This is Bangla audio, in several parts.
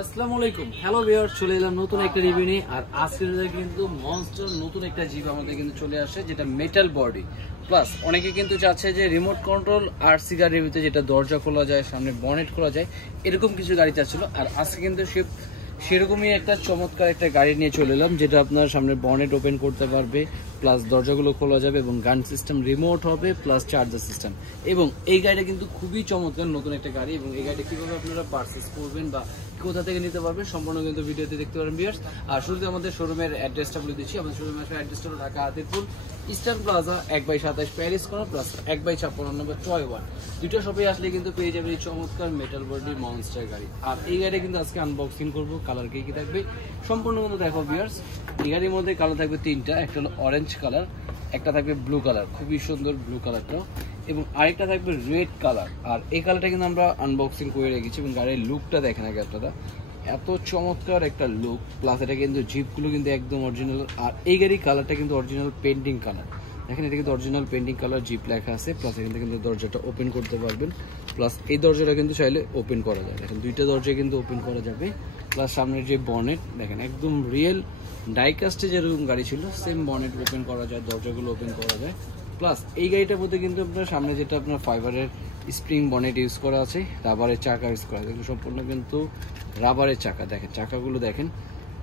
আসসালামু আলাইকুম। হ্যালো ভিউয়ার, চলে এলাম নতুন একটা রিভিউ নিয়ে। আর আজকের কিন্তু মনস্টার নতুন একটা জিপ আমাদের কিন্তু চলে আসে, যেটা মেটাল বডি প্লাস। অনেকে কিন্তু চাচ্ছে যে রিমোট কন্ট্রোল আর সিগার রিভিউতে যেটা দরজা খোলা যায়, সামনে বনেট খোলা যায়, এরকম কিছু গাড়ি চাচ্ছিল। আর আজকে কিন্তু সেরকমই একটা চমৎকার একটা গাড়ি নিয়ে চলে এলাম, যেটা আপনার সামনে বনেট ওপেন করতে পারবে, প্লাস দরজাগুলো খোলা যাবে এবং গান সিস্টেম রিমোট হবে, প্লাস চার্জার সিস্টেম। এবং এই গাড়িটা কিন্তু খুবই চমৎকার নতুন একটা গাড়ি। এবং এই গাড়িটা কিভাবে আপনারা পারচেস করবেন বা কোথা থেকে নিতে পারবেন সম্পূর্ণ কিন্তু ভিডিওতে দেখতে পারেন ভিউয়ার্স। আর শুরুতে আমাদের শোরুমের অ্যাড্রেসটা বলে দিচ্ছি। আমাদের শোরুমের অ্যাড্রেসটা হলো Dhaka Adipur eastern plaza 1/27 Paris corner plus 1/56 number টয় ওয়ান। দুটো শপে আসলে কিন্তু পেয়ে যাবে এই চমৎকার মেটাল বডি মনস্টার গাড়ি। আর এই গাড়িটা কিন্তু আজকে আনবক্সিং করবো। কালার কি থাকবে সম্পূর্ণ কিন্তু দেখো ভিউয়ার্স। এই গাড়ির মধ্যে কালার থাকবে তিনটা, একটা হলো অরেঞ্জ কালার, একটা থাকবে ব্লু কালার, খুবই সুন্দর ব্লু কালারটা, এবং আরেকটা থাকবে রেড কালার। আর এই কালারটা কিন্তু আমরা আনবক্সিং করে রেখেছি। এবং গাড়ির লুকটা দেখেন আগে আপনারা, এত চমৎকার একটা লুক, প্লাস এটা কিন্তু জিপগুলো কিন্তু একদম অরিজিনাল। আর এই গাড়ির কালারটা কিন্তু অরিজিনাল পেন্টিং কালার, দেখেন এটা কিন্তু অরিজিনাল পেন্টিং কালার, জিপ লেখা আছে। প্লাস এখান থেকে কিন্তু দরজাটা ওপেন করতে পারবেন, প্লাস এই দরজাটা কিন্তু চাইলে ওপেন করা যায়, দেখেন দুইটা দরজা কিন্তু ওপেন করা যাবে। প্লাস সামনের যে বনেট দেখেন, একদম রিয়েল ডাইকাস্টে যেরকম গাড়ি ছিল সেম বনেট ওপেন করা যায়, দরজাগুলো ওপেন করা যায়। প্লাস এই গাড়িটার মধ্যে কিন্তু আপনার সামনে যেটা আপনার ফাইবারের স্প্রিং বনেট ইউজ করা আছে, রাবারের চাকা ইউজ করা আছে, সম্পূর্ণ কিন্তু রাবারের চাকা। দেখেন চাকাগুলো দেখেন,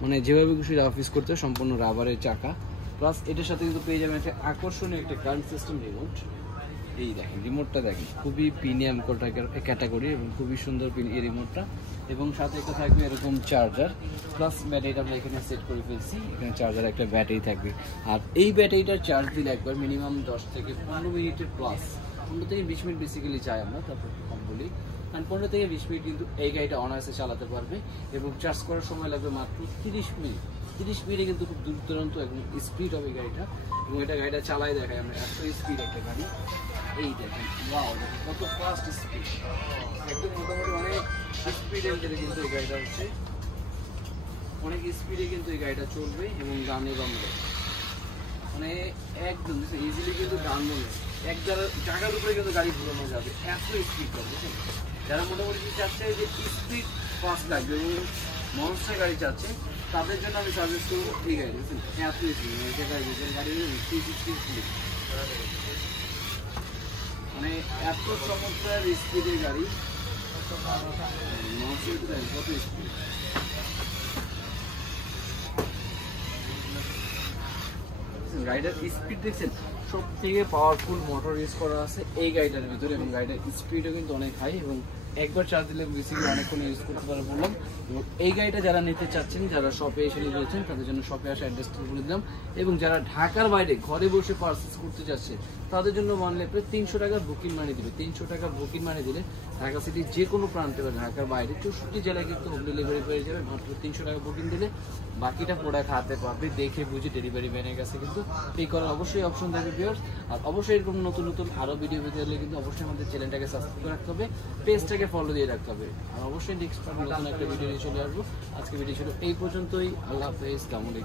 মানে যেভাবে খুশি রাফ ইউজ করতে সম্পূর্ণ রাবারের চাকা। প্লাস এটার সাথে কিন্তু পেয়ে যাবেন একটা আকর্ষণীয় একটা কারেন্ট সিস্টেম রিমোট। এই দেখেন রিমোটটা দেখেন, খুবই প্রিমিয়াম ক্যাটাগরি এবং খুবই সুন্দর এই রিমোটটা। এবং সাথে একটা থাকবে এরকম চার্জার, প্লাস ব্যাটারিটা আমরা এখানে সেট করে ফেলছি। এখানে চার্জার একটা ব্যাটারি থাকবে। আর এই ব্যাটারিটার চার্জ দিলে একবার মিনিমাম 10 থেকে 15 মিনিটের প্লাস, 15 থেকে 20 মিনিট বেসিক্যালি চাই আমরা, তারপর কম বলি। কারণ 15 থেকে 20 মিনিট কিন্তু এই গাড়িটা অনায়াসে চালাতে পারবে। এবং চার্জ করার সময় লাগবে মাত্র 30 মিনিট। 30 মিনিটে কিন্তু খুব দূর দূরান্ত একদম স্পিড হবে গাড়িটা। এবং এটা গাড়িটা চালাই দেখায় আমরা, এত স্পিড একটা গাড়ি। এই দেখেন ওয়াও, দেখেন কত ফাস্ট স্পিড, একদম মোটামুটি অনেক স্পিডের ভিতরে কিন্তু এই গাড়িটা হচ্ছে, অনেক স্পিডে কিন্তু এই গাড়িটা চলবে। এবং গানে বামবে মানে একদম ইজিলি কিন্তু গান বলবে, এক জায়গার উপরে কিন্তু গাড়ি ঘুরানো যাবে, এত স্পিড পাবে। বুঝছেন, যারা মোটামুটি চাচ্ছে যে স্পিড ফাস্ট লাগবে এবং মনস্টার গাড়ি চাচ্ছে, তাদের জন্য আমি সাজেস্ট করবো এই গাড়ি। বুঝছেন, এত স্পিড গাড়ি 360 স্পিড, মানে এত চমৎকার স্পিডের গাড়ি। কত স্পিড, গাড়িটার স্পিড দেখছেন, সব থেকে পাওয়ারফুল মোটর ইউজ করা আছে এই গাড়িটার ভিতরে। এবং গাড়িটার স্পিডও কিন্তু অনেক হাই, এবং একবার চার্জ দিলে বেসিক্যালি অনেকক্ষণ ইউজ করতে পারে বললাম। এবং এই গাড়িটা যারা নিতে চাচ্ছেন, যারা শপে এসে নিয়েছেন, তাদের জন্য শপে আসা অ্যাড্রেসটা বলে দিলাম। এবং যারা ঢাকার বাইরে ঘরে বসে পারচেস করতে চাচ্ছে, তাদের জন্য মানলে 300 টাকা বুকিং মানি দিবে। 300 টাকা বুকিং মানি দিলে ঢাকা সিটির যে কোনো প্রান্তে বা ঢাকার বাইরে 64 জেলায় কিন্তু হোম ডেলিভারি পেয়ে যাবে। মাত্র 300 টাকা বুকিং দিলে বাকিটা প্রোডাক্ট হাতে পাবে, দেখে বুঝে ডেলিভারি ম্যানের কাছে কিন্তু পে করার অবশ্যই অপশন থাকবে ভিউয়ার্স। আর অবশ্যই এরকম নতুন নতুন আরও ভিডিও পেতে হলে কিন্তু অবশ্যই আমাদের চ্যানেলটাকে সাবস্ক্রাইব করে রাখতে হবে, পেজটাকে ফলো দিয়ে রাখতে হবে। আর অবশ্যই নেক্সট নতুন একটা ভিডিও নিয়ে চলে আসবো। আজকে ভিডিও ছিল এই পর্যন্তই। আল্লাহ হাফেজ, আসসালামু আলাইকুম।